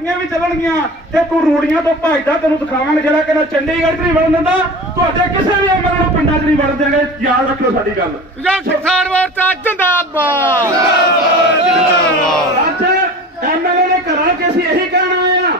ਪਾਰਟੀਆਂ ਵੀ ਚੱਲਣਗੀਆਂ ਤੇ ਤੂੰ ਰੂੜੀਆਂ ਤੋਂ ਭੱਜਦਾ ਤੈਨੂੰ ਦਿਖਾਵਾਂਗੇ ਜਿਹੜਾ ਕਹਿੰਦਾ ਚੰਡੀਗੜ੍ਹ 'ਚ ਨਹੀਂ ਵੜਨ ਦਿੰਦਾ। ਤੁਹਾਡੇ ਕਿਸੇ ਵੀ ਐਮਐਲਏ ਨੂੰ ਪਿੰਡਾਂ 'ਚ ਨਹੀਂ ਵੜਨ ਦੇਣਗੇ ਯਾਦ ਰੱਖਿਓ ਸਾਡੀ ਗੱਲ। ਪੰਜਾਬ ਕਿਸਾਨ ਮੋਰਚਾ ਜਿੰਦਾਬਾਦ। ਅੱਜ ਨੇ ਘਰਾਂ 'ਚ ਅਸੀਂ ਇਹੀ ਕਹਿਣ ਆਏ ਆ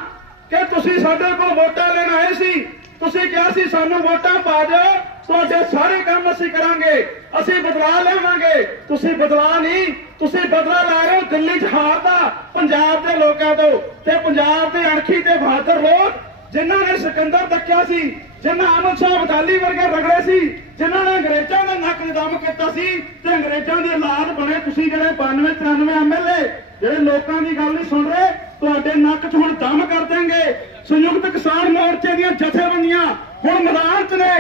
ਕਿ ਤੁਸੀਂ ਸਾਡੇ ਕੋਲ ਵੋਟਾਂ ਲੈਣ ਆਏ ਸੀ। ਤੁਸੀਂ ਕਿਹਾ ਸੀ ਸਾਨੂੰ ਵੋਟਾਂ ਪਾ ਦਿਓ। ਤੁਹਾਡੇ ਸਾਰੇ ਕੰਮ ਅਸੀਂ ਕਰਾਂਗੇ, ਅਸੀਂ ਬਦਲਾਅ ਲੈਵਾਂਗੇ। ਤੁਸੀਂ ਬਦਲਾਅ ਨਹੀਂ, ਤੁਸੀਂ ਬਦਲਾ ਲੈ ਰਹੇ ਹੋ। ਦਿੱਲੀ 'ਚ ਹਾਰਦਾ ਪੰਜਾਬ ਦੇ ਲੋਕਾਂ ਤੋਂ ਤੇ ਪੰਜਾਬ ਦੇ ਅਣਖੀ ਤੇ ਬਹਾਦਰ ਲੋਕ, ਜਿਨ੍ਹਾਂ ਨੇ ਸਿਕੰਦਰ ਤੱਕਿਆ ਸੀ, ਜਿਨ੍ਹਾਂ ਅਮਰ ਸ਼ਾਹ ਅਬਦਾਲੀ ਵਰਗੇ ਰਗੜੇ ਸੀ, ਜਿਨ੍ਹਾਂ ਨੇ ਅੰਗਰੇਜ਼ਾਂ ਦਾ ਨੱਕ ਦਮ ਕੀਤਾ ਸੀ ਤੇ ਅੰਗਰੇਜ਼ਾਂ ਦੇ ਲਾਦ ਬਣੇ ਤੁਸੀਂ ਜਿਹੜੇ 92 93 ਐਮਐਲਏ ਜਿਹੜੇ ਲੋਕਾਂ ਦੀ ਗੱਲ ਨਹੀਂ ਸੁਣ ਰਹੇ, ਤੁਹਾਡੇ ਨੱਕ 'ਚ ਹੁਣ ਦਮ ਕਰ ਦੇਣਗੇ ਸੰਯੁਕਤ ਕਿਸਾਨ ਮੋਰਚੇ ਦੀਆਂ ਜਥੇਬੰਦੀਆਂ ਹੁਣ ਮੈਦਾਨ 'ਚ ਨੇ।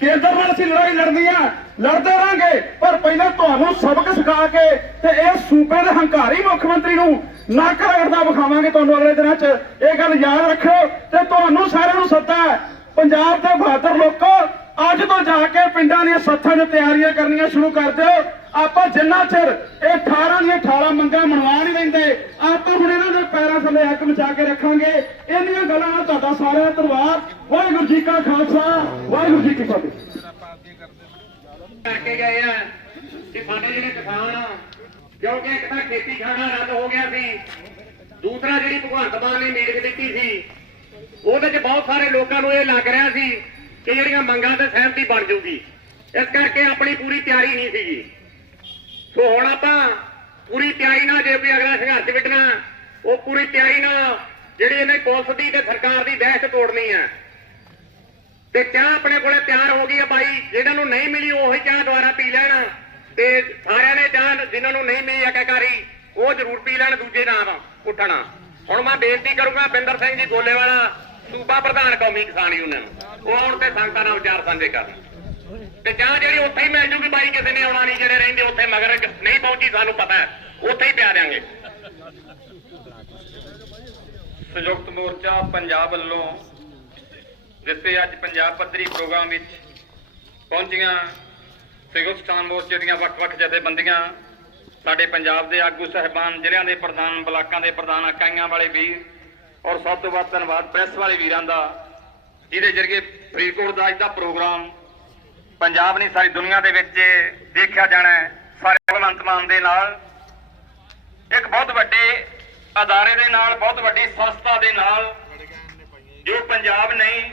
ਕੇਂਦਰ ਨਾਲ ਅਸੀਂ ਲੜਾਈ ਲੜਨੀ ਆ, ਲੜਦੇ ਰਾਂਗੇ ਪਰ ਪਹਿਲਾਂ ਤੁਹਾਨੂੰ ਸਬਕ ਸਿਖਾ ਕੇ ਤੇ ਇਹ ਸੂਬੇ ਦੇ ਹੰਕਾਰੀ ਮੁੱਖ ਮੰਤਰੀ ਨੂੰ ਨੱਕ ਰਗੜਦਾ ਵਿਖਾਵਾਂਗੇ ਤੁਹਾਨੂੰ ਅਗਲੇ ਦਿਨਾਂ 'ਚ। ਇਹ ਗੱਲ ਯਾਦ ਰੱਖਿਓ ਤੇ ਤੁਹਾਨੂੰ ਸਾਰਿਆਂ ਨੂੰ ਸੱਦਾ ਹੈ, ਪੰਜਾਬ ਦੇ ਬਹਾਦਰ ਲੋਕੋ, ਅੱਜ ਤੋਂ ਜਾ ਕੇ ਪਿੰਡਾਂ ਦੀਆਂ ਸੱਥਾਂ ਚ ਤਿਆਰੀਆਂ ਕਰਨੀਆਂ ਸ਼ੁਰੂ ਕਰ ਦਿਓ। ਆਪਾਂ ਜਿੰਨਾ ਚਿਰ ਇਹ 18 ਦੀਆਂ 18 ਮੰਗਾਂ ਮਨਵਾ ਨਹੀਂ ਲੈਂਦੇ, ਆਪਾਂ ਹੁਣ ਇਹਨਾਂ ਦੇ ਪੈਰਾਂ ਥੱਲੇ ਹੱਕ ਮਚਾ ਕੇ ਰੱਖਾਂਗੇ। ਇੰਨੀਆਂ ਗੱਲਾਂ ਨਾਲ ਤੁਹਾਡਾ ਸਾਰਿਆਂ ਦਾ ਧੰਨਵਾਦ ਵਾਹਿਗੁਰੂ ਜੀ ਕਾ ਖਾਲਸਾ, ਵਾਹਿਗੁਰੂ ਜੀ ਕੀ ਫਤਿਹ। ਕਰਕੇ ਗਏ ਆ ਕਿ ਸਾਡੇ ਜਿਹੜੇ ਕਿਸਾਨ ਆ, ਕਿਉਂਕਿ ਇੱਕ ਤਾਂ ਖੇਤੀ ਖਾਣਾ ਰੱਦ ਹੋ ਗਿਆ ਸੀ, ਦੂਸਰਾ ਜਿਹੜੀ ਭਗਵੰਤ ਮਾਨ ਨੇ ਮੀਟਿੰਗ ਦਿੱਤੀ ਸੀ, ਉਹਦੇ 'ਚ ਬਹੁਤ ਸਾਰੇ ਲੋਕਾਂ ਨੂੰ ਇਹ ਲੱਗ ਰਿਹਾ ਸੀ ਕਿ ਜਿਹੜੀਆਂ ਮੰਗਾਂ ਤੇ ਸਹਿਮਤੀ ਬਣ ਜੂਗੀ ਇਸ ਕਰਕੇ ਆਪਣੀ ਪੂਰੀ ਤਿਆਰੀ ਨਹੀਂ ਸੀਗੀ। ਸੋ ਹੁਣ ਆਪਾਂ ਪੂਰੀ ਤਿਆਰੀ ਨਾਲ ਜੇ ਕੋਈ ਅਗਲਾ ਸੰਘਰਸ਼ ਵਿੱਢਣਾ, ਉਹ ਪੂਰੀ ਤਿਆਰੀ ਨਾਲ ਜਿਹੜੀ ਇਹਨੇ ਪੁਲਿਸ ਦੀ ਤੇ ਸਰਕਾਰ ਦੀ ਦਹਿਸ਼ਤ ਤੋੜਨੀ ਹੈ ਤੇ ਚਾਹ ਆਪਣੇ ਕੋਲੇ ਤਿਆਰ ਹੋ ਗਈ ਆ ਬਾਈ, ਜਿਹਨਾਂ ਨੂੰ ਨਹੀਂ ਮਿਲੀ ਉਹੀ ਚਾਹ ਦੁਬਾਰਾ ਪੀ ਲੈਣ। ਤੇ ਸਾਰਿਆਂ ਨੇ ਚਾਹ ਜਿਨ੍ਹਾਂ ਨੂੰ ਨਹੀਂ ਮਿਲੀ ਅਕਾਕਾਰੀ, ਉਹ ਜ਼ਰੂਰ ਪੀ ਲੈਣ ਦੂਜੇ ਨਾਮ ਉੱਠਣਾ। ਹੁਣ ਮੈਂ ਬੇਨਤੀ ਕਰੂੰਗਾ ਬਿੰਦਰ ਸਿੰਘ ਜੀ ਗੋਲੇਵਾਲਾ, ਸੂਬਾ ਪ੍ਰਧਾਨ ਕੌਮੀ ਕਿਸਾਨ ਯੂਨੀਅਨ ਉਹ ਆਉਣ ਤੇ ਸੰਗਤਾਂ ਨਾਲ ਵਿਚਾਰ ਸਾਂਝੇ ਕਰਨ। ਤੇ ਚਾਹ ਜਿਹੜੀ ਉੱਥੇ ਹੀ ਮਿਲ ਜੂਗੀ ਬਾਈ, ਕਿਸੇ ਨੇ ਆਉਣਾ ਨਹੀਂ, ਜਿਹੜੇ ਰਹਿੰਦੇ ਉੱਥੇ ਮਗਰ ਨਹੀਂ ਪਹੁੰਚੀ, ਸਾਨੂੰ ਪਤਾ ਉੱਥੇ ਹੀ ਪਿਆ ਦਿਆਂਗੇ। ਸੰਯੁਕਤ ਮੋਰਚਾ ਪੰਜਾਬ ਵੱਲੋਂ ਦਿੱਤੇ ਅੱਜ ਪੰਜਾਬ ਪੱਧਰੀ ਪ੍ਰੋਗਰਾਮ ਵਿੱਚ ਪਹੁੰਚੀਆਂ ਸੰਯੁਕਤ ਕਿਸਾਨ ਮੋਰਚੇ ਦੀਆਂ ਵੱਖ-ਵੱਖ ਜਥੇਬੰਦੀਆਂ, ਸਾਡੇ ਪੰਜਾਬ ਦੇ ਆਗੂ ਸਹਿਬਾਨ, ਜ਼ਿਲ੍ਹਿਆਂ ਦੇ ਪ੍ਰਧਾਨ, ਬਲਾਕਾਂ ਦੇ ਪ੍ਰਧਾਨ, ਇਕਾਈਆਂ ਵਾਲੇ ਵੀਰ ਔਰ ਸਭ ਤੋਂ ਵੱਧ ਧੰਨਵਾਦ ਪ੍ਰੈਸ ਵਾਲੇ ਵੀਰਾਂ ਦਾ, ਜਿਹਦੇ ਜਰੀਏ ਫਰੀਦਕੋਟ ਦਾ ਅੱਜ ਦਾ ਪ੍ਰੋਗਰਾਮ ਪੰਜਾਬ ਨਹੀਂ, ਸਾਰੀ ਦੁਨੀਆ ਦੇ ਵਿੱਚ ਦੇਖਿਆ ਜਾਣਾ ਹੈ, ਸਾਰੇ ਭਗਵੰਤ ਮਾਨ ਦੇ ਨਾਲ, ਇੱਕ ਬਹੁਤ ਵੱਡੇ ਅਦਾਰੇ ਦੇ ਨਾਲ, ਬਹੁਤ ਵੱਡੀ ਸੰਸਥਾ ਦੇ ਨਾਲ, ਜੋ ਪੰਜਾਬ ਨਹੀਂ,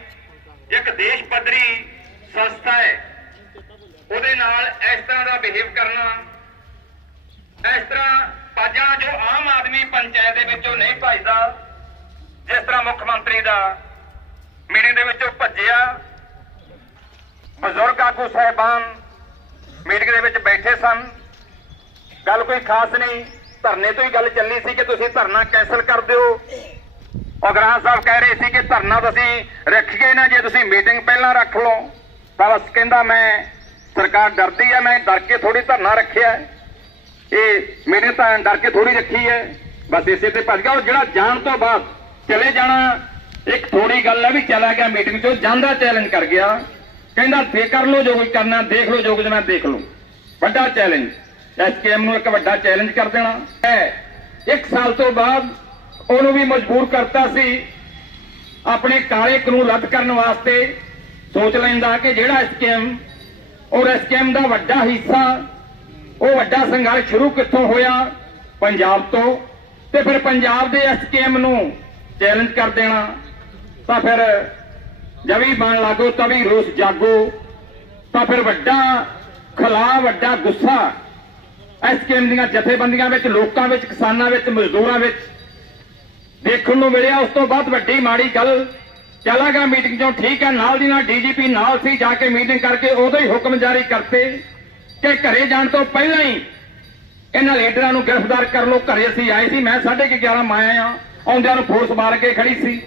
ਇੱਕ ਦੇਸ਼ ਪੱਧਰੀ ਸੰਸਥਾ ਹੈ, ਉਹਦੇ ਨਾਲ ਇਸ ਤਰ੍ਹਾਂ ਦਾ ਬਿਹੇਵ ਕਰਨਾ, ਇਸ ਤਰ੍ਹਾਂ ਪਾਜਾ ਜੋ ਆਮ ਆਦਮੀ ਪੰਚਾਇਤ ਦੇ ਵਿੱਚੋਂ ਨਹੀਂ ਭਜਦਾ, ਜਿਸ ਤਰ੍ਹਾਂ ਮੁੱਖ ਮੰਤਰੀ ਦਾ ਮੀਟਿੰਗ ਦੇ ਵਿੱਚੋਂ ਭੱਜਿਆ ਬਜ਼ੁਰਗ ਆਗੂ ਸਾਹਿਬਾਨ ਮੀਟਿੰਗ ਦੇ ਵਿੱਚ ਬੈਠੇ ਸਨ। ਗੱਲ ਕੋਈ ਖਾਸ ਨਹੀਂ, ਧਰਨੇ ਤੋਂ ਹੀ ਗੱਲ ਚੱਲੀ ਸੀ ਕਿ ਤੁਸੀਂ ਧਰਨਾ ਕੈਨਸਲ ਕਰ ਦਿਓ। ਅਗਰਾਂ ਸਾਹਿਬ ਕਹਿ ਰਹੇ ਸੀ ਕਿ ਧਰਨਾ ਤੁਸੀਂ ਰੱਖੀਏ ਨਾ, ਜੇ ਤੁਸੀਂ ਮੀਟਿੰਗ ਪਹਿਲਾਂ ਰੱਖ ਲਓ, ਤਾਂ ਬਸ ਕਹਿੰਦਾ ਮੈਂ, ਸਰਕਾਰ ਡਰਦੀ ਹੈ ਮੈਂ ਡਰ ਕੇ ਥੋੜੀ ਧਰਨਾ ਰੱਖਿਆ ਇਹ ਮੇਰੇ ਤਾਂ ਡਰ ਕੇ ਥੋੜੀ ਰੱਖੀ ਹੈ। ਬਸ ਇਸੇ ਤੇ ਭੱਜ ਗਿਆ। ਉਹ ਜਿਹੜਾ ਜਾਣ ਤੋਂ ਬਾਅਦ ਚਲੇ ਜਾਣਾ, ਇੱਕ ਥੋੜੀ ਗੱਲ ਹੈ ਵੀ ਚਲਾ ਗਿਆ ਮੀਟਿੰਗ ਚੋਂ, ਜਾਂਦਾ ਚੈਲੰਜ ਕਰ ਗਿਆ। ਕਹਿੰਦਾ ਫੇਰ ਕਰ ਲਓ ਜੋ ਕੋਈ ਕਰਨਾ, ਦੇਖ ਲਓ ਜੋ ਕੁਝ ਮੈਂ ਦੇਖ ਲਓ ਵੱਡਾ ਚੈਲੰਜ ਐਸਕੇਐਮ ਨੂੰ ਇੱਕ ਵੱਡਾ ਚੈਲੰਜ ਕਰ ਦੇਣਾ। ਹੈ। ਇੱਕ ਸਾਲ ਤੋਂ ਬਾਅਦ ਉਹਨੂੰ ਵੀ ਮਜਬੂਰ ਕਰਤਾ ਸੀ। ਆਪਣੇ ਕਾਲੇ ਕਾਨੂੰਨ ਰੱਦ ਕਰਨ ਵਾਸਤੇ ਸੋਚ ਲੈਂਦਾ ਕਿ ਜਿਹੜਾ ਐਸਕੇਐਮ ਔਰ ਐਸਕੇਐਮ ਦਾ ਵੱਡਾ ਹਿੱਸਾ, ਉਹ ਵੱਡਾ ਸੰਘਰਸ਼ ਸ਼ੁਰੂ ਕਿੱਥੋਂ ਹੋਇਆ? ਪੰਜਾਬ ਤੋਂ। ਤੇ ਫਿਰ ਪੰਜਾਬ ਦੇ ਐਸਕੇਐਮ ਨੂੰ ਚੈਲੰਜ ਕਰ ਦੇਣਾ। ਤਾਂ ਫਿਰ ਜਵੀ ਬਣ ਲਾਗੋ ਤਵੀ ਰੋਸ ਜਾਗੋ। ਤਾਂ ਫਿਰ ਵੱਡਾ ਖਲਾ, ਵੱਡਾ ਗੁੱਸਾ। ਐਸਕੇਐਮ ਦੀਆਂ ਜਥੇਬੰਦੀਆਂ ਵਿੱਚ, ਲੋਕਾਂ ਵਿੱਚ, ਕਿਸਾਨਾਂ ਵਿੱਚ, ਮਜ਼ਦੂਰਾਂ ਵਿੱਚ ਦੇਖਣ ਨੂੰ ਮਿਲਿਆ ਉਸ ਤੋਂ ਬਾਅਦ ਵੱਡੀ ਮਾੜੀ ਗੱਲ। ਚਲਾ ਗਿਆ ਮੀਟਿੰਗ ਚੋਂ, ਠੀਕ ਹੈ, ਨਾਲ ਦੀ ਨਾਲ ਡੀਜੀਪੀ ਨਾਲ ਸੀ, ਜਾ ਕੇ ਮੀਟਿੰਗ ਕਰਕੇ ਉਦੋਂ ਹੀ ਹੁਕਮ ਜਾਰੀ ਕਰਤੇ ਕਿ ਘਰੇ ਜਾਣ ਤੋਂ ਪਹਿਲਾਂ ਹੀ ਇਹਨਾਂ ਲੀਡਰਾਂ ਨੂੰ ਗ੍ਰਿਫਤਾਰ ਕਰ ਲਓ। ਘਰੇ ਅਸੀਂ ਆਏ ਸੀ, ਮੈਂ 11:30 ਮਾਇਆ ਆ ਆਉਂਦਿਆਂ ਨੂੰ ਫੋਰਸ ਮਾਰ ਕੇ ਖੜੀ ਸੀ।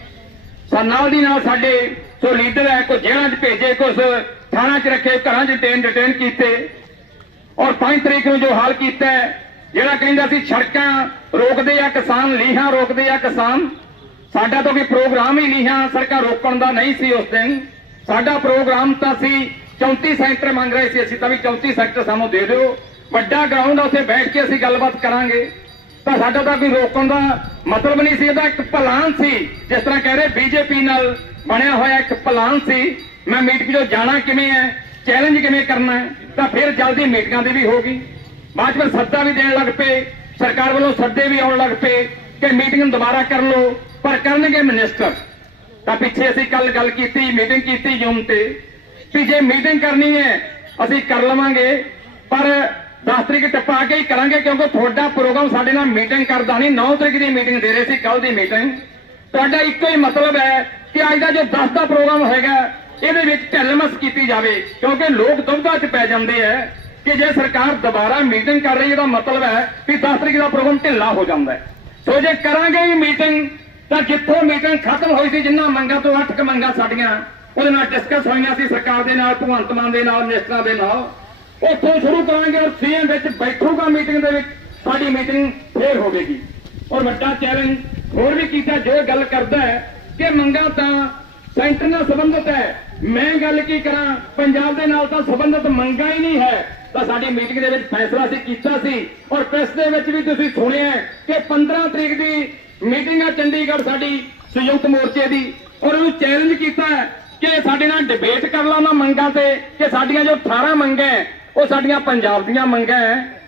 ਸਾ ਨਾਲ ਦੀ ਨਾਲ ਸਾਡੇ ਸੋ ਲੀਡਰ ਹੈ ਕੋ ਜੇਲ੍ਹਾਂ 'ਚ ਭੇਜੇ ਕੁਝ ਥਾਣਾ 'ਚ ਰੱਖੇ, ਘਰਾਂ 'ਚ ਡਿਟੇਨ ਡਿਟੇਨ ਕੀਤੇ। ਔਰ 5 ਤਰੀਕ ਨੂੰ ਜੋ ਹਾਲ ਕੀਤਾ ਜਿਹੜਾ ਕਹਿੰਦਾ ਸੀ, ਸੜਕਾਂ ਰੋਕਦੇ ਆ ਕਿਸਾਨ, ਲੀਹਾਂ ਰੋਕਦੇ ਆ ਕਿਸਾਨ, ਸਾਡਾ ਤਾਂ ਕੋਈ ਪ੍ਰੋਗਰਾਮ ਹੀ ਲੀਹਾਂ ਸੜਕਾਂ ਰੋਕਣ ਦਾ ਨਹੀਂ ਸੀ ਉਸ ਦਿਨ। ਸਾਡਾ ਪ੍ਰੋਗਰਾਮ ਤਾਂ ਸੀ 34 ਸੈਕਟਰ ਮੰਗ ਰਹੇ ਸੀ, ਅਸੀਂ ਤਾਂ ਵੀ 34 ਸੈਕਟਰ ਸਾਨੂੰ ਦੇ ਦਿਓ। ਵੱਡਾ ਗਰਾਊਂਡ ਉੱਥੇ ਬੈਠ ਕੇ ਅਸੀਂ ਗੱਲਬਾਤ ਕਰਾਂਗੇ। ਤਾਂ ਸਾਡਾ ਤਾਂ ਕੋਈ ਰੋਕਣ ਦਾ ਮਤਲਬ ਨਹੀਂ ਸੀ ਇਹਦਾ ਇੱਕ ਪਲਾਨ ਸੀ, ਜਿਸ ਤਰ੍ਹਾਂ ਕਹਿ ਰਹੇ ਬੀਜੇਪੀ ਨਾਲ ਬਣਿਆ ਹੋਇਆ ਇੱਕ ਪਲਾਨ ਸੀ, ਮੈਂ ਮੀਟਿੰਗ 'ਚੋਂ ਜਾਣਾ ਕਿਵੇਂ ਹੈ ਚੈਲੰਜ ਕਿਵੇਂ ਕਰਨਾ ਹੈ, ਤਾਂ ਫਿਰ ਜਲਦੀ ਮੀਟਿੰਗਾਂ ਦੀ ਵੀ ਹੋ ਗਈ। ਬਾਅਦ 'ਚ ਸੱਦਾ ਵੀ ਦੇਣ ਲੱਗ ਪਏ, ਸਰਕਾਰ ਵੱਲੋਂ ਸੱਦੇ ਵੀ ਆਉਣ ਲੱਗ ਪਏ ਕਿ ਮੀਟਿੰਗ ਦੁਬਾਰਾ ਕਰ ਲਓ, ਪਰ ਕਰਨਗੇ ਮਿਨਿਸਟਰ ਤਾਂ ਪਿੱਛੇ ਅਸੀਂ ਕੱਲ ਗੱਲ ਕੀਤੀ ਮੀਟਿੰਗ ਕੀਤੀ ਜੂਮ ਤੇ, ਵੀ ਜੇ ਮੀਟਿੰਗ ਕਰਨੀ ਹੈ, ਅਸੀਂ ਕਰ ਲਵਾਂਗੇ, ਪਰ 10 ਤਰੀਕ ਟੱਪਾ ਕੇ ਹੀ ਕਰਾਂਗੇ, ਕਿਉਂਕਿ ਤੁਹਾਡਾ ਪ੍ਰੋਗਰਾਮ ਸਾਡੇ ਨਾਲ ਮੀਟਿੰਗ ਕਰਦਾ ਨਹੀਂ। 9 ਤਰੀਕ ਦੀ ਮੀਟਿੰਗ ਦੇ ਰਹੇ ਸੀ ਕੱਲ ਦੀ ਮੀਟਿੰਗ ਤੁਹਾਡਾ ਇੱਕੋ ਹੀ ਮਤਲਬ ਹੈ ਕਿ ਅੱਜ ਦਾ ਜੋ 10 ਦਾ ਪ੍ਰੋਗਰਾਮ ਹੈਗਾ, ਇਹਦੇ ਵਿੱਚ ਢਿੱਲਮਸ ਕੀਤੀ ਜਾਵੇ, ਕਿਉਂਕਿ ਲੋਕ ਦੁਬਧਾ 'ਚ ਪੈ ਜਾਂਦੇ ਹੈ ਕਿ ਜੇ ਸਰਕਾਰ ਦੁਬਾਰਾ ਮੀਟਿੰਗ ਕਰ ਰਹੀ ਹੈ, ਇਹਦਾ ਮਤਲਬ ਹੈ ਕਿ 10 ਤਰੀਕ ਦਾ ਪ੍ਰੋਗਰਾਮ ਢਿੱਲਾ ਹੋ ਜਾਂਦਾ ਹੈ। ਸੋ ਜੇ ਕਰਾਂਗੇ ਹੀ ਮੀਟਿੰਗ ਤਾਂ ਜਿੱਥੋਂ ਮੀਟਿੰਗ ਖਤਮ ਹੋਈ ਸੀ, ਜਿੰਨਾ ਮੰਗਾਂ ਤੋਂ ਅੱਠ ਕ ਮੰਗਾਂ ਸਾਡੀਆਂ, ਉਹਦੇ ਨਾਲ ਡਿਸਕਸ ਹੋਈਆਂ ਸੀ, ਸਰਕਾਰ ਦੇ ਨਾਲ, ਭਗਵੰਤ ਮਾਨ ਦੇ ਨਾਲ ਮਿਨਿਸਟਰਾਂ ਦੇ ਨਾਲ। ਉੱਥੋਂ ਸ਼ੁਰੂ ਕਰਾਂਗੇ ਔਰ ਸੀਐਮ ਵਿੱਚ ਬੈਠੂਗਾ ਮੀਟਿੰਗ ਦੇ ਵਿੱਚ, ਸਾਡੀ ਮੀਟਿੰਗ ਫੇਰ ਹੋਵੇਗੀ। ਔਰ ਵੱਡਾ ਚੈਲੰਜ ਹੋਰ ਵੀ ਕੀਤਾ, ਜੋ ਗੱਲ ਕਰਦਾ ਹੈ ਕਿ ਮੰਗਾਂ ਤਾਂ ਸੈਂਟਰ ਨਾਲ ਸੰਬੰਧਿਤ ਹੈ। ਮੈਂ ਗੱਲ ਕੀ ਕਰਾਂ? ਪੰਜਾਬ ਦੇ ਨਾਲ ਤਾਂ ਸੰਬੰਧਿਤ ਮੰਗਾਂ ਹੀ ਨਹੀਂ ਹੈ। ਤਾਂ ਸਾਡੀ ਮੀਟਿੰਗ ਦੇ ਵਿੱਚ ਫੈਸਲਾ ਸੀ ਕੀਤਾ ਸੀ ਔਰ ਪ੍ਰੈਸ ਦੇ ਵਿੱਚ ਵੀ ਤੁਸੀਂ ਸੁਣਿਆ ਕਿ 15 ਤਰੀਕ ਦੀ ਮੀਟਿੰਗ ਹੈ ਚੰਡੀਗੜ੍ਹ ਸਾਡੀ ਸੰਯੁਕਤ ਮੋਰਚੇ ਦੀ। ਔਰ ਉਹਨੂੰ ਚੈਲੰਜ ਕੀਤਾ ਕਿ ਸਾਡੇ ਨਾਲ ਡਿਬੇਟ ਕਰ ਲਾ ਉਹਨਾਂ ਮੰਗਾਂ ਤੇ ਕਿ ਸਾਡੀਆਂ ਜੋ 18 ਮੰਗਾਂ ਉਹ ਸਾਡੀਆਂ ਪੰਜਾਬ ਦੀਆਂ ਮੰਗਾਂ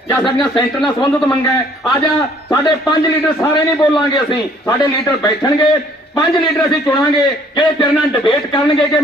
ਜਾਂ ਸਾਡੀਆਂ ਸੈਂਟਰ ਨਾਲ ਸੰਬੰਧਿਤ ਮੰਗਾਂ ਆ ਜਾ, ਸਾਡੇ ਪੰਜ ਲੀਡਰ ਸਾਰੇ ਨਹੀਂ ਬੋਲਾਂਗੇ ਅਸੀਂ। ਸਾਡੇ ਲੀਡਰ ਬੈਠਣਗੇ ਪੰਜ ਲੀਡਰ ਅਸੀਂ ਚੁਣਾਂਗੇ, ਜਿਹੜੇ ਤੇਰੇ ਨਾਲ ਡਿਬੇਟ ਕਰਨਗੇ ਕਿ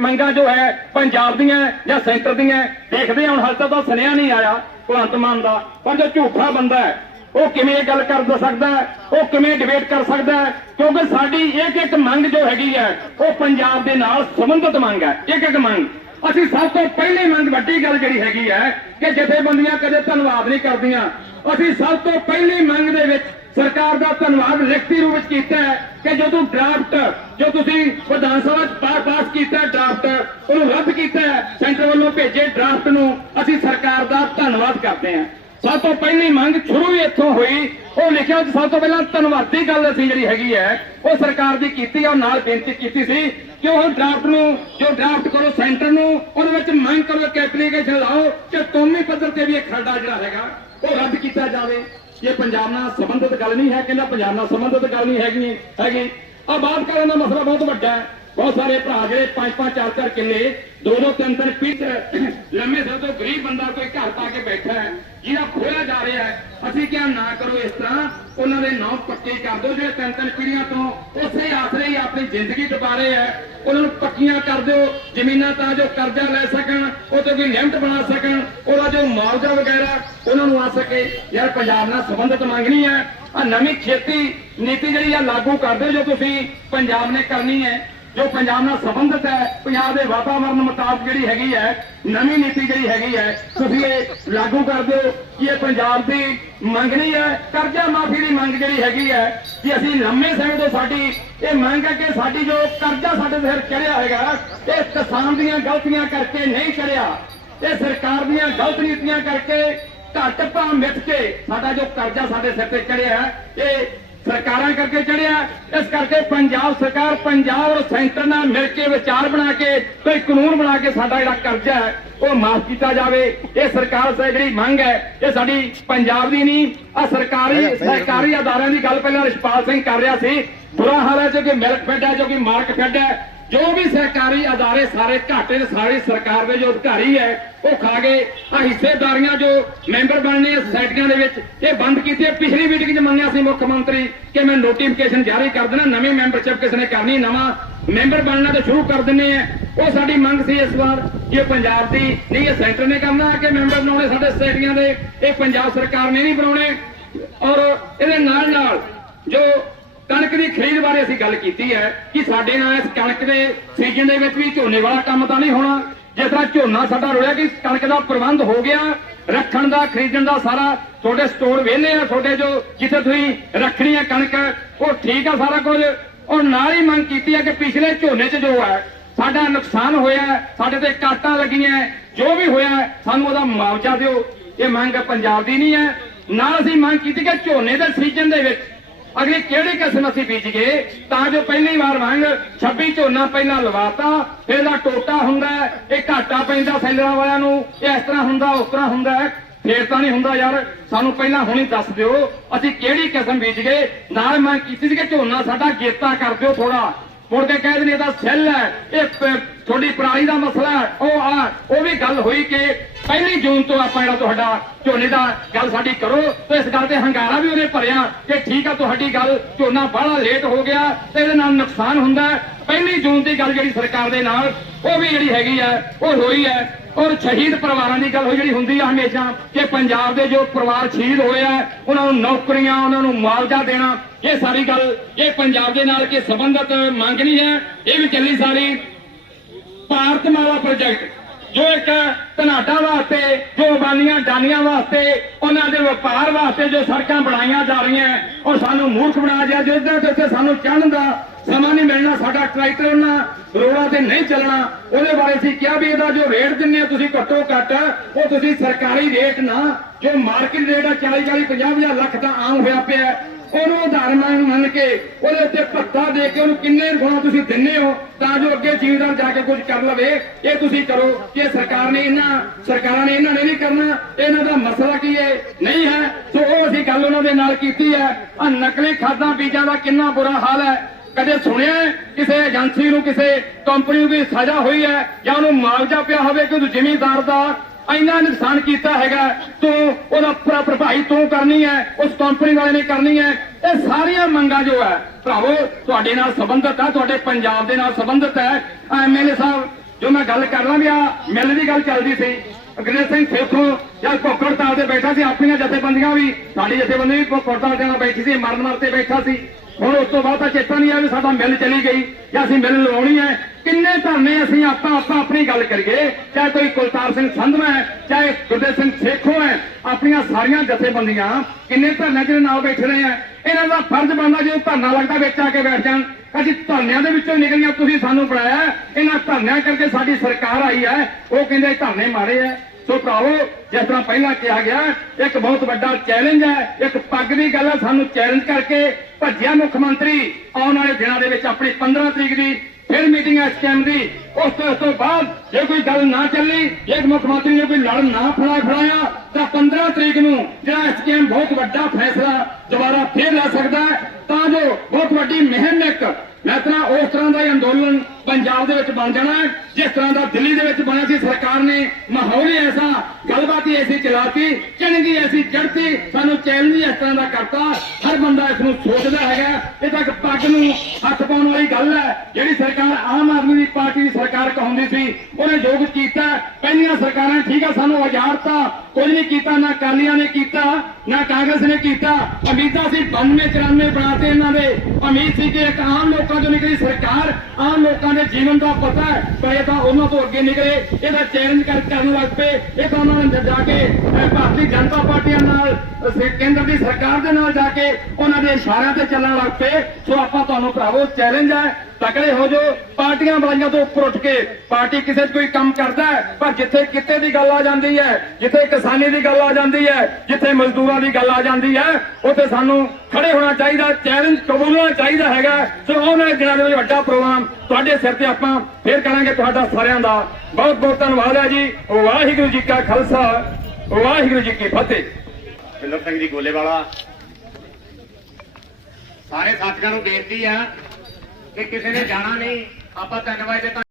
ਮੰਗਾਂ ਜੋ ਹੈ, ਪੰਜਾਬ ਦੀਆਂ ਜਾਂ ਸੈਂਟਰ ਦੀਆਂ ਦੇਖਦੇ ਹਾਂ, ਹੁਣ ਹਾਲੇ ਤਾਂ ਸੁਨੇਹਾ ਨਹੀਂ ਆਇਆ ਭਗਵੰਤ ਮਾਨ ਦਾ, ਪਰ ਜੋ ਝੂਠਾ ਬੰਦਾ ਹੈ, ਉਹ ਕਿਵੇਂ ਗੱਲ ਕਰ ਸਕਦਾ ਉਹ ਕਿਵੇਂ ਡਿਬੇਟ ਕਰ ਸਕਦਾ ਕਿਉਂਕਿ ਸਾਡੀ ਇੱਕ ਇੱਕ ਮੰਗ ਜੋ ਹੈਗੀ ਹੈ, ਉਹ ਪੰਜਾਬ ਦੇ ਨਾਲ ਸੰਬੰਧਿਤ ਮੰਗ ਹੈ ਇੱਕ ਇੱਕ ਮੰਗ। ਅਸੀਂ ਸਭ ਤੋਂ ਪਹਿਲੀ ਮੰਗ, ਵੱਡੀ ਗੱਲ ਜਿਹੜੀ ਹੈਗੀ ਹੈ, ਕਿ ਜਥੇਬੰਦੀਆਂ ਕਦੇ ਧੰਨਵਾਦ ਨਹੀਂ ਕਰਦੀਆਂ। ਅਸੀਂ ਸਭ ਤੋਂ ਪਹਿਲੀ ਮੰਗ ਦੇ ਵਿੱਚ ਸਰਕਾਰ ਦਾ ਧੰਨਵਾਦ ਲਿਖਤੀ ਰੂਪ ਵਿੱਚ ਕੀਤਾ ਹੈ ਕਿ ਜਦੋਂ ਡਰਾਫਟ ਜੋ ਤੁਸੀਂ ਵਿਧਾਨ ਸਭਾ ਚ ਪਾਸ ਕੀਤਾ ਡਰਾਫਟ ਉਹਨੂੰ ਰੱਦ ਕੀਤਾ ਸੈਂਟਰ ਵੱਲੋਂ ਭੇਜੇ ਡਰਾਫਟ ਨੂੰ, ਅਸੀਂ ਸਰਕਾਰ ਦਾ ਧੰਨਵਾਦ ਕਰਦੇ ਹਾਂ। ਸਭ ਤੋਂ ਪਹਿਲੀ ਮੰਗ ਸ਼ੁਰੂ ਹੀ ਇੱਥੋਂ ਹੋਈ, ਉਹ ਲਿਖਿਆ ਸਭ ਤੋਂ ਪਹਿਲਾਂ ਧੰਨਵਾਦੀ ਗੱਲ ਅਸੀਂ ਜਿਹੜੀ ਹੈਗੀ ਹੈ, ਉਹ ਸਰਕਾਰ ਦੀ ਕੀਤੀ ਔਰ ਨਾਲ ਬੇਨਤੀ ਕੀਤੀ ਸੀ ਕਿ ਉਹ ਡਰਾਫਟ ਨੂੰ, ਜੋ ਡਰਾਫਟ ਕਰੋ ਸੈਂਟਰ ਨੂੰ, ਉਹਦੇ ਵਿੱਚ ਮੰਗ ਕਰੋ ਕਿ ਐਪਲੀਕੇਸ਼ਨ ਲਾਓ ਕਿ ਕੌਮੀ ਪੱਧਰ ਤੇ ਵੀ ਇਹ ਖਰੜਾ ਜਿਹੜਾ ਹੈਗਾ, ਉਹ ਰੱਦ ਕੀਤਾ ਜਾਵੇ। ਇਹ ਪੰਜਾਬ ਨਾਲ ਸੰਬੰਧਿਤ ਗੱਲ ਨਹੀਂ ਹੈ, ਕਹਿੰਦਾ ਪੰਜਾਬ ਨਾਲ ਸੰਬੰਧਿਤ ਗੱਲ ਨਹੀਂ ਹੈਗੀ ਹੈਗੀ। ਆ ਕਰਨ ਦਾ ਮਸਲਾ ਬਹੁਤ ਵੱਡਾ ਹੈ। ਬਹੁਤ ਸਾਰੇ ਭਰਾ ਜਿਹੜੇ ਪੰਜ ਪੰਜ, ਚਾਰ ਚਾਰ ਕਿੱਲੇ, ਦੋ ਦੋ, ਤਿੰਨ ਤਿੰਨ ਪੀਸ ਲੰਮੇ ਸਿਰ ਤੋਂ ਗਰੀਬ ਬੰਦਾ ਕੋਈ ਘਰ ਪਾ ਕੇ ਬੈਠਾ ਹੈ, ਜਿਹਦਾ ਖੋਇਆ ਜਾ ਰਿਹਾ ਹੈ। ਅਸੀਂ ਕਿਹਾ ਨਾ ਕਰੋ ਇਸ ਤਰ੍ਹਾਂ, ਉਹਨਾਂ ਦੇ ਨਾਂ ਪੱਕੇ ਕਰ ਦਿਓ, ਜਿਹੜੇ ਤਿੰਨ ਤਿੰਨ ਪੀੜੀਆਂ ਤੋਂ ਉਸੇ ਆਸਰੇ ਆਪਣੀ ਜ਼ਿੰਦਗੀ ਟਪਾ ਰਹੇ ਹੈ ਉਹਨਾਂ ਨੂੰ ਪੱਕੀਆਂ ਕਰ ਦਿਓ, ਜ਼ਮੀਨਾਂ ਤਾਂ ਜੋ ਕਰਜ਼ਾ ਲੈ ਸਕਣ, ਉਹ ਤੇ ਕੋਈ ਲਿਮਟ ਬਣਾ ਸਕਣ, ਉਹਦਾ ਜੋ ਮੁਆਵਜ਼ਾ ਵਗੈਰਾ ਉਹਨਾਂ ਨੂੰ ਆ ਸਕੇ। ਯਾਰ ਪੰਜਾਬ ਨਾਲ ਸੰਬੰਧਿਤ ਮੰਗਣੀ ਹੈ ਆ ਨਵੀਂ ਖੇਤੀ ਨੀਤੀ ਜਿਹੜੀ ਆ ਲਾਗੂ ਕਰ ਦਿਓ ਜੋ ਤੁਸੀਂ ਪੰਜਾਬ ਨੇ ਕਰਨੀ ਹੈ। ਜੋ ਪੰਜਾਬ ਨਾਲ ਸੰਬੰਧਿਤ ਹੈ ਪੰਜਾਬ ਦੇ ਵਾਤਾਵਰਣ ਮੁਤਾਬਕ ਜਿਹੜੀ ਹੈਗੀ ਹੈ ਨਵੀਂ ਨੀਤੀ ਜਿਹੜੀ ਹੈਗੀ ਹੈ ਤੁਸੀਂ ਇਹ ਲਾਗੂ ਕਰ ਦਿਓ ਕਿ ਇਹ ਪੰਜਾਬ ਦੀ ਮੰਗਣੀ ਹੈ ਕਰਜ਼ਾ ਮਾਫੀ ਦੀ ਮੰਗ ਜਿਹੜੀ ਹੈਗੀ ਹੈ ਕਿ ਅਸੀਂ ਲੰਮੇ ਸਮੇਂ ਤੋਂ ਸਾਡੀ ਇਹ ਮੰਗ ਹੈ ਕਿ ਸਾਡੀ ਜੋ ਕਰਜ਼ਾ ਸਾਡੇ ਸਿਰ ਚੜਿਆ ਹੈਗਾ ਇਹ ਕਿਸਾਨ ਦੀਆਂ ਗਲਤੀਆਂ ਕਰਕੇ ਨਹੀਂ ਚੜਿਆ ਇਹ ਸਰਕਾਰ ਦੀਆਂ ਗਲਤ ਨੀਤੀਆਂ ਕਰਕੇ ਘੱਟ ਭਾਅ ਮਿੱਥ ਕੇ ਸਾਡਾ ਜੋ ਕਰਜ਼ਾ ਸਾਡੇ ਸਿਰ ਤੇ ਚੜਿਆ ਹੈ, ਇਹ ਸਰਕਾਰਾਂ ਕਰਕੇ ਚੜਿਆ। ਇਸ ਕਰਕੇ ਪੰਜਾਬ ਸਰਕਾਰ ਪੰਜਾਬ ਔਰ ਸੈਂਟਰ ਨਾਲ ਮਿਲ ਕੇ ਵਿਚਾਰ ਬਣਾ ਕੇ ਕੋਈ ਕਾਨੂੰਨ ਬਣਾ ਕੇ ਸਾਡਾ ਜਿਹੜਾ ਕਰਜ਼ਾ ਹੈ ਉਹ ਮਾਫ ਕੀਤਾ ਜਾਵੇ। ਇਹ ਸਰਕਾਰ ਸੇ ਜਿਹੜੀ ਮੰਗ ਹੈ ਇਹ ਸਾਡੀ ਪੰਜਾਬ ਦੀ ਨਹੀਂ ਆ ਸਰਕਾਰੀ ਸਰਕਾਰੀ ਅਦਾਰਿਆਂ ਦੀ ਗੱਲ ਪਹਿਲਾਂ ਰਿਸ਼ਪਾਲ ਸਿੰਘ ਕਰ ਰਿਹਾ ਸੀ। ਬੁਰਾ ਹਾਲ ਹੈ ਜੋ ਕਿ ਮਿਲਕ ਫੈਡ ਹੈ ਜੋ ਕਿ ਮਾਰਕ ਫੈਡ ਹੈ। ਜੋ ਵੀ ਸਰਕਾਰੀ ਅਦਾਰੇ ਸਾਰੇ ਘਾਟੇ ਦੇ ਸਾਰੇ ਸਰਕਾਰ ਦੇ ਜੋ ਅਧਿਕਾਰੀ ਹੈ, ਉਹ ਖਾ ਗਏ। ਆ ਹਿੱਸੇਦਾਰੀਆਂ ਜੋ ਮੈਂਬਰ ਬਣਨੇ ਆ ਸੁਸਾਇਟੀਆਂ ਦੇ ਵਿੱਚ, ਇਹ ਬੰਦ ਕੀਤੇ ਪਿਛਲੀ ਮੀਟਿੰਗ 'ਚ ਮੰਨਿਆ ਸੀ ਮੁੱਖ ਮੰਤਰੀ ਕਿ ਮੈਂ ਨੋਟੀਫਿਕੇਸ਼ਨ ਜਾਰੀ ਕਰ ਦੇਣਾ, ਨਵੀਂ ਮੈਂਬਰਸ਼ਿਪ ਕਿਸ ਨੇ ਕਰਨੀ, ਨਵਾਂ ਮੈਂਬਰ ਬਣਨਾ ਤਾਂ ਸ਼ੁਰੂ ਕਰ ਦਿੰਨੇ ਆ। ਉਹ ਸਾਡੀ ਮੰਗ ਸੀ ਇਸ ਵਾਰ ਕਿ ਪੰਜਾਬ ਦੀ, ਨਹੀਂ, ਇਹ ਸੈਂਟਰ ਨੇ ਕਰਨਾ, ਕਿ ਮੈਂਬਰ ਬਣਾਉਣੇ ਸਾਡੇ ਸੁਸਾਇਟੀਆਂ ਦੇ। ਇਹ ਪੰਜਾਬ ਸਰਕਾਰ ਨੇ ਨਹੀਂ ਬਣਾਉਣੇ। ਔਰ ਇਹਦੇ ਨਾਲ ਨਾਲ ਜੋ ਕਣਕ ਦੀ ਖਰੀਦ ਬਾਰੇ ਅਸੀਂ ਗੱਲ ਕੀਤੀ ਹੈ ਕਿ ਸਾਡੇ ਨਾਲ ਇਸ ਕਣਕ ਦੇ ਸੀਜ਼ਨ ਦੇ ਵਿੱਚ ਵੀ ਝੋਨੇ ਵਾਲਾ ਕੰਮ ਤਾਂ ਨਹੀਂ ਹੋਣਾ। ਜਿਸ ਤਰ੍ਹਾਂ ਝੋਨਾ ਸਾਡਾ ਰੋਇਆ ਕਿ ਕਣਕ ਦਾ ਪ੍ਰਬੰਧ ਹੋ ਗਿਆ, ਰੱਖਣ ਦਾ, ਖਰੀਦਣ ਦਾ ਸਾਰਾ ਤੁਹਾਡੇ ਸਟੋਰ ਵਿਹਲੇ ਆ, ਤੁਹਾਡੇ ਜੋ ਜਿੱਥੇ ਤੁਸੀਂ ਰੱਖਣੀ ਹੈ ਕਣਕ, ਉਹ ਠੀਕ ਆ ਸਾਰਾ ਕੁਝ। ਔਰ ਨਾਲ ਹੀ ਮੰਗ ਕੀਤੀ ਹੈ ਕਿ ਪਿਛਲੇ ਝੋਨੇ 'ਚ ਜੋ ਹੈ, ਸਾਡਾ ਨੁਕਸਾਨ ਹੋਇਆ, ਸਾਡੇ ਤੇ ਕਾਟਾਂ ਲੱਗੀਆਂ, ਜੋ ਵੀ ਹੋਇਆ, ਸਾਨੂੰ ਉਹਦਾ ਮੁਆਵਜ਼ਾ ਦਿਓ। ਇਹ ਮੰਗ ਪੰਜਾਬ ਦੀ ਨਹੀਂ ਹੈ। ਨਾਲ ਅਸੀਂ ਮੰਗ ਕੀਤੀ ਕਿ ਝੋਨੇ ਦੇ ਸੀਜ਼ਨ ਦੇ ਵਿੱਚ ਅਗਲੀ ਕਿਹੜੀ ਕਿਸਮ ਅਸੀਂ ਬੀਜ ਗਏ? ਤਾਂ ਜੋ ਪਹਿਲੀ ਵਾਰ ਵਾਂਗ 26 ਝੋਨਾ ਪਹਿਲਾਂ ਲਵਾਤਾ, ਫਿਰ ਦਾ ਟੋਟਾ ਹੁੰਦਾ ਇਹ ਘਾਟਾ ਪੈਂਦਾ ਸੈਲਰਾਂ ਵਾਲਿਆਂ ਨੂੰ, ਇਹ ਇਸ ਤਰ੍ਹਾਂ ਹੁੰਦਾ, ਉਸ ਤਰ੍ਹਾਂ ਹੁੰਦਾ ਫੇਰ ਤਾਂ ਨਹੀਂ ਹੁੰਦਾ ਯਾਰ, ਸਾਨੂੰ ਪਹਿਲਾਂ ਹੁਣੇ ਦੱਸ ਦਿਓ, ਅਸੀਂ ਕਿਹੜੀ ਕਿਸਮ ਬੀਜ ਗਏ? ਨਾਲ ਮੈਂ ਕੀਤੀ ਸੀ ਕਿ ਝੋਨਾ ਸਾਡਾ ਗੇਤਾ ਕਰ ਦਿਓ ਥੋੜਾ ਮੁੜ ਕੇ ਕਹਿ ਦਿੰਦੇ ਇਹਦਾ ਸੈੱਲ ਹੈ, ਇਹ ਤੁਹਾਡੀ ਪਰਾਲੀ ਦਾ ਮਸਲਾ ਹੈ, ਉਹ ਆ, ਉਹ ਵੀ ਗੱਲ ਹੋਈ ਕਿ ਪਹਿਲੀ ਜੂਨ ਤੋਂ ਆਪਾਂ ਜਿਹੜਾ ਤੁਹਾਡਾ ਝੋਨੇ ਦਾ ਗੱਲ ਸਾਡੀ ਕਰੋ, ਤੇ ਇਸ ਗੱਲ ਤੇ ਹੰਗਾਰਾ ਵੀ ਉਹਨੇ ਭਰਿਆ ਕਿ ਠੀਕ ਆ, ਤੁਹਾਡੀ ਗੱਲ ਝੋਨਾ ਬਾਹਲਾ ਲੇਟ ਹੋ ਗਿਆ, ਤੇ ਇਹਦੇ ਨਾਲ ਨੁਕਸਾਨ ਹੁੰਦਾ ਪਹਿਲੀ ਜੂਨ ਦੀ ਗੱਲ ਜਿਹੜੀ ਸਰਕਾਰ ਦੇ ਨਾਲ, ਉਹ ਵੀ ਜਿਹੜੀ ਹੈਗੀ ਆ, ਉਹ ਹੋਈ ਹੈ ਔਰ ਸ਼ਹੀਦ ਪਰਿਵਾਰਾਂ ਦੀ ਗੱਲ ਹੋਈ, ਜਿਹੜੀ ਹੁੰਦੀ ਆ ਹਮੇਸ਼ਾ, ਕਿ ਪੰਜਾਬ ਦੇ ਜੋ ਪਰਿਵਾਰ ਸ਼ਹੀਦ ਹੋਏ ਆ, ਉਹਨਾਂ ਨੂੰ ਨੌਕਰੀਆਂ, ਉਹਨਾਂ ਨੂੰ ਮੁਆਵਜ਼ਾ ਦੇਣਾ, ਇਹ ਸਾਰੀ ਗੱਲ, ਇਹ ਪੰਜਾਬ ਦੇ ਨਾਲ ਕਿ ਸੰਬੰਧਤ ਮੰਗ ਨਹੀਂ ਹੈ। ਇਹ ਵੀ ਚੱਲੀ ਸਾਰੀ ਭਾਰਤ ਮਾਲਾ ਪ੍ਰੋਜੈਕਟ, ਜੋ ਇੱਕ ਧਨਾਡਾ ਵਾਸਤੇ, ਜੋ ਬਾਨੀਆਂ ਡਾਨੀਆਂ ਵਾਸਤੇ, ਉਹਨਾਂ ਦੇ ਵਪਾਰ ਵਾਸਤੇ ਜੋ ਸੜਕਾਂ ਬਣਾਈਆਂ ਜਾ ਰਹੀਆਂ, ਔਰ ਸਾਨੂੰ ਮੂਰਖ ਬਣਾ ਦਿਆ ਜਿਸ ਦੇ ਉੱਤੇ ਸਾਨੂੰ ਚੜਨ ਦਾ ਸਮਾਂ ਨਹੀਂ ਮਿਲਣਾ, ਸਾਡਾ ਟਰੈਕਟਰ ਉਹਨਾਂ ਰੋਡਾਂ ਤੇ ਨਹੀਂ ਚੱਲਣਾ। ਉਹਦੇ ਬਾਰੇ ਅਸੀਂ ਕਿਹਾ ਵੀ ਇਹਦਾ ਜੋ ਰੇਟ ਦਿੰਨੇ ਤੁਸੀਂ ਘੱਟੋ ਘੱਟ ਉਹ ਤੁਸੀਂ ਸਰਕਾਰੀ ਰੇਟ ਨਾ, ਜੋ ਮਾਰਕੀਟ ਰੇਟ ਆ 40 40 50 ਲੱਖ ਤਾਂ ਆਮ ਹੋਇਆ ਪਿਆ ਉਹਨੂੰ ਉਦਾਹਰਨ ਮੰਨ ਕੇ ਉਹਦੇ ਉੱਤੇ ਭੱਤਾ ਦੇ ਕੇ ਉਹਨੂੰ ਕਿੰਨੇ ਗੁਣਾ ਤੁਸੀਂ ਦਿੰਨੇ ਹੋ, ਤਾਂ ਜੋ ਅੱਗੇ ਜ਼ਿਮੀਂਦਾਰ ਜਾ ਕੇ ਕੁਝ ਕਰ ਲਵੇ। ਇਹ ਤੁਸੀਂ ਕਰੋ ਕਿ ਸਰਕਾਰ ਨੇ ਇਹਨਾਂ, ਸਰਕਾਰਾਂ ਨੇ ਇਹਨਾਂ ਨੇ ਨਹੀਂ ਕਰਨਾ। ਇਹਨਾਂ ਦਾ ਮਸਲਾ ਕੀ ਹੈ? ਨਹੀਂ ਹੈ। ਸੋ ਉਹ ਅਸੀਂ ਗੱਲ ਉਹਨਾਂ ਦੇ ਨਾਲ ਕੀਤੀ ਹੈ। ਆ ਨਕਲੀ ਖਾਦਾਂ, ਬੀਜਾਂ ਦਾ ਕਿੰਨਾ ਬੁਰਾ ਹਾਲ ਹੈ। ਕਦੇ ਸੁਣਿਆ ਕਿਸੇ ਏਜੰਸੀ ਨੂੰ, ਕਿਸੇ ਕੰਪਨੀ ਨੂੰ ਕੋਈ ਸਜ਼ਾ ਹੋਈ ਹੈ ਜਾਂ ਉਹਨੂੰ ਮੁਆਵਜ਼ਾ ਪਿਆ ਹੋਵੇ ਕਿ ਉਹ ਜ਼ਿਮੀਂਦਾਰ ਦਾ ਇੰਨਾ ਨੁਕਸਾਨ ਕੀਤਾ ਹੈਗਾ, ਤੂੰ ਉਹਦਾ ਪੂਰਾ ਭਰਪਾਈ ਤੂੰ ਕਰਨੀ ਹੈ, ਉਸ ਕੰਪਨੀ ਵਾਲੇ ਨੇ ਕਰਨੀ ਹੈ, ਇਹ ਸਾਰੀਆਂ ਮੰਗਾਂ ਜੋ ਹੈ, ਭਰਾਵੋ, ਤੁਹਾਡੇ ਨਾਲ ਸੰਬੰਧਿਤ ਹੈ, ਤੁਹਾਡੇ ਪੰਜਾਬ ਦੇ ਨਾਲ ਸੰਬੰਧਿਤ ਹੈ। ਐਮਐਲਏ ਸਾਹਿਬ, ਜੋ ਮੈਂ ਗੱਲ ਕਰ ਲਾਂ ਵੀ ਆ ਮਿਲ ਦੀ ਗੱਲ ਚੱਲਦੀ ਸੀ ਅੰਗਰੇਜ਼ ਸਿੰਘ ਸੇਖੋਂ ਜਾਂ ਕੋਕੜਤਾਲ ਤੇ ਬੈਠਾ ਸੀ, ਆਪਣੀਆਂ ਜਥੇਬੰਦੀਆਂ ਵੀ, ਸਾਡੀ ਜਥੇਬੰਦੀ ਵੀ ਕੋਕੜਤਾਲ ਦੇ ਨਾਲ ਬੈਠੀ ਸੀ, ਮਰਨ ਮਰ ਤੇ ਬੈਠਾ ਸੀ। ਹੁਣ ਉਸ ਤੋਂ ਬਾਅਦ ਤਾਂ ਚੇਤਾ ਨਹੀਂ ਆ ਵੀ ਸਾਡਾ ਮਿਲ ਚਲੀ ਗਈ ਜਾਂ ਅਸੀਂ ਮਿਲ ਲਵਾਉਣੀ ਹੈ। ਕਿੰਨੇ ਧਰਨੇ ਅਸੀਂ ਆਪਾਂ ਆਪਾਂ ਆਪਣੀ ਗੱਲ ਕਰੀਏ। ਚਾਹੇ ਕੋਈ ਕੁਲਤਾਰ ਸਿੰਘ ਸੰਧਵਾ ਹੈ, ਚਾਹੇ ਗੁਰਦੇਵ ਸਿੰਘ ਸੇਖੋਂ ਹੈ, ਆਪਣੀਆਂ ਸਾਰੀਆਂ ਜਥੇਬੰਦੀਆਂ ਕਿੰਨੇ ਧਰਨਿਆਂ ਦੇ ਨਾਲ ਬੈਠ ਰਹੇ ਆ? ਇਹਨਾਂ ਦਾ ਫਰਜ਼ ਬਣਦਾ ਜੇ ਧਰਨਾ ਲੱਗਦਾ ਵਿੱਚ ਆ ਕੇ ਬੈਠ ਜਾਣ। ਅਸੀਂ ਧਰਨਿਆਂ ਦੇ ਵਿੱਚੋਂ ਨਿਕਲੀਆਂ, ਤੁਸੀਂ ਸਾਨੂੰ ਬਣਾਇਆ ਇਹਨਾਂ ਧਰਨਿਆਂ ਕਰਕੇ ਸਾਡੀ ਸਰਕਾਰ ਆਈ ਹੈ। ਉਹ ਕਹਿੰਦੇ ਧਰਨੇ ਮਾਰੇ ਹੈ ਸੋ ਭਰਾਵੋ, ਜਿਸ ਤਰ੍ਹਾਂ ਪਹਿਲਾਂ ਕਿਹਾ ਗਿਆ, ਇੱਕ ਬਹੁਤ ਵੱਡਾ ਚੈਲੰਜ ਹੈ, ਇੱਕ ਪੱਗ ਦੀ ਗੱਲ ਹੈ, ਸਾਨੂੰ ਚੈਲੰਜ ਕਰਕੇ ਭੱਜਿਆ ਮੁੱਖ ਮੰਤਰੀ ਆਉਣ ਵਾਲੇ ਦਿਨਾਂ ਦੇ ਵਿੱਚ ਆਪਣੀ 15 ਤਰੀਕ ਦੀ ਫਿਰ ਮੀਟਿੰਗ ਹੈ ਸਕੈਮ ਦੀ। ਉਸ ਤੋਂ ਉਸ ਤੋਂ ਬਾਅਦ ਜੇ ਕੋਈ ਗੱਲ ਨਾ ਚੱਲੀ, ਜੇ ਮੁੱਖ ਮੰਤਰੀ ਨੇ ਕੋਈ ਲੜ ਨਾ ਫੜਾ ਫੜਾਇਆ, ਤਾਂ 15 ਤਰੀਕ ਨੂੰ ਜਿਹੜਾ ਸਕੈਮ ਬਹੁਤ ਵੱਡਾ ਫੈਸਲਾ ਦੁਬਾਰਾ ਫੇਰ ਲੈ ਸਕਦਾ ਤਾਂ ਜੋ ਬਹੁਤ ਵੱਡੀ ਮਿਹਨਤ ਇੱਕ ਮੈਂ ਤਾਂ ਉਸ ਤਰ੍ਹਾਂ ਦਾ ਅੰਦੋਲਨ ਪੰਜਾਬ ਦੇ ਵਿੱਚ ਬਣ ਜਾਣਾ, ਜਿਸ ਤਰ੍ਹਾਂ ਦਾ ਦਿੱਲੀ ਦੇ ਵਿੱਚ ਬਣਿਆ ਸੀ, ਸਰਕਾਰ ਨੇ ਮਾਹੌਲ ਹੀ ਐਸਾ, ਗੱਲਬਾਤ ਹੀ ਐਸੀ ਚਲਾਤੀ, ਚੰਗੀ ਐਸੀ ਚੜਤੀ ਸਾਨੂੰ ਚੈਲੰਜ ਹੀ ਇਸ ਤਰ੍ਹਾਂ ਦਾ ਕਰਤਾ, ਹਰ ਬੰਦਾ ਇਸ ਨੂੰ ਸੋਚਦਾ ਹੈਗਾ, ਇਹ ਤਾਂ ਪੱਗ ਨੂੰ ਹੱਥ ਪਾਉਣ ਵਾਲੀ ਗੱਲ ਹੈ, ਜਿਹੜੀ ਸਰਕਾਰ ਆਮ ਆਦਮੀ ਦੀ ਪਾਰਟੀ ਦੀ ਸਰਕਾਰ ਕਹਾਉਂਦੀ ਸੀ, ਉਹਨੇ ਜੋ ਕੁਝ ਕੀਤਾ, ਪਹਿਲੀਆਂ ਸਰਕਾਰਾਂ ਠੀਕ ਆ, ਸਾਨੂੰ ਆਜ਼ਾਦਤਾ ਕੁਝ ਨਹੀਂ ਕੀਤਾ, ਨਾ ਕਾਲੀਆਂ ਨੇ ਕੀਤਾ, ਨਾ ਕਾਂਗਰਸ ਨੇ ਕੀਤਾ, ਉਮੀਦਾਂ ਸੀ 92 94 ਬਣਾਤੇ ਇਹਨਾਂ ਦੇ, ਉਮੀਦ ਸੀ ਕਿ ਇੱਕ ਆਮ ਲੋਕਾਂ ਤੋਂ ਨਿਕਲੀ ਸਰਕਾਰ, ਆਮ ਲੋਕਾਂ ਦੇ ਜੀਵਨ ਦਾ ਪਤਾ ਹੈ, ਪਰ ਇਹ ਤਾਂ ਉਹਨਾਂ ਤੋਂ ਅੱਗੇ ਨਿਕਲੇ, ਇਹਦਾ ਚੈਲੰਜ ਕਰ ਕਰਨ ਲੱਗ ਪਏ, ਇਹ ਤਾਂ ਉਹਨਾਂ ਨੇ ਜਾ ਕੇ ਭਾਰਤੀ ਜਨਤਾ ਪਾਰਟੀਆਂ ਨਾਲ ਕੇਂਦਰ ਦੀ ਸਰਕਾਰ ਦੇ ਨਾਲ ਜਾ ਕੇ ਉਹਨਾਂ ਦੇ ਇਸ਼ਾਰਿਆਂ ਤੇ ਚੱਲਣ ਲੱਗ ਪਏ। ਸੋ ਆਪਾਂ ਤੁਹਾਨੂੰ ਭਰਾਵੋ, ਚੈਲੰਜ ਹੈ ਤਕੜੇ ਹੋ ਜੋ ਪਾਰਟੀਆਂ ਵਾਲੀਆਂ ਤੋਂ ਉੱਪਰ ਉੱਠ ਕੇ। ਪਾਰਟੀ ਕਿਸੇ ਕੋਈ ਕੰਮ ਕਰਦਾ ਹੈ, ਪਰ ਜਿੱਥੇ ਕਿਤੇ ਦੀ ਗੱਲ ਆ ਜਾਂਦੀ ਹੈ, ਜਿੱਥੇ ਕਿਸਾਨੀ ਦੀ ਗੱਲ ਆ ਜਾਂਦੀ ਹੈ, ਜਿੱਥੇ ਮਜ਼ਦੂਰਾਂ ਦੀ ਗੱਲ ਆ ਜਾਂਦੀ ਹੈ, ਉੱਥੇ ਸਾਨੂੰ ਖੜੇ ਹੋਣਾ ਚਾਹੀਦਾ ਚੈਲੰਜ ਕਬੂਲਣਾ ਚਾਹੀਦਾ ਹੈਗਾ। ਸੋ ਆਉਣ ਦਿਨਾਂ ਦੇ ਵਿੱਚ ਵੱਡਾ ਪ੍ਰੋਗਰਾਮ ਤੁਹਾਡੇ ਸਿਰ ਤੇ ਆਪਾਂ ਫੇਰ ਕਰਾਂਗੇ ਤੁਹਾਡਾ ਸਾਰਿਆਂ ਦਾ। ਬਹੁਤ ਬਹੁਤ ਧੰਨਵਾਦ ਹੈ ਜੀ। ਵਾਹਿਗੁਰੂ ਜੀ ਕਾ ਖਾਲਸਾ, ਵਾਹਿਗੁਰੂ ਜੀ ਕੀ ਫਤਿਹ। ਬਿੰਦਰ ਸਿੰਘ ਜੀ, ਗੋਲੇਵਾਲਾ। ਸਾਰੇ ਸਾਥੀਆਂ ਨੂੰ ਬੇਨਤੀ ਆ ਕਿ ਕਿਸੇ ਨੇ ਜਾਣਾ ਨਹੀਂ ਆਪਾਂ 3 ਵਜੇ ਤੱਕ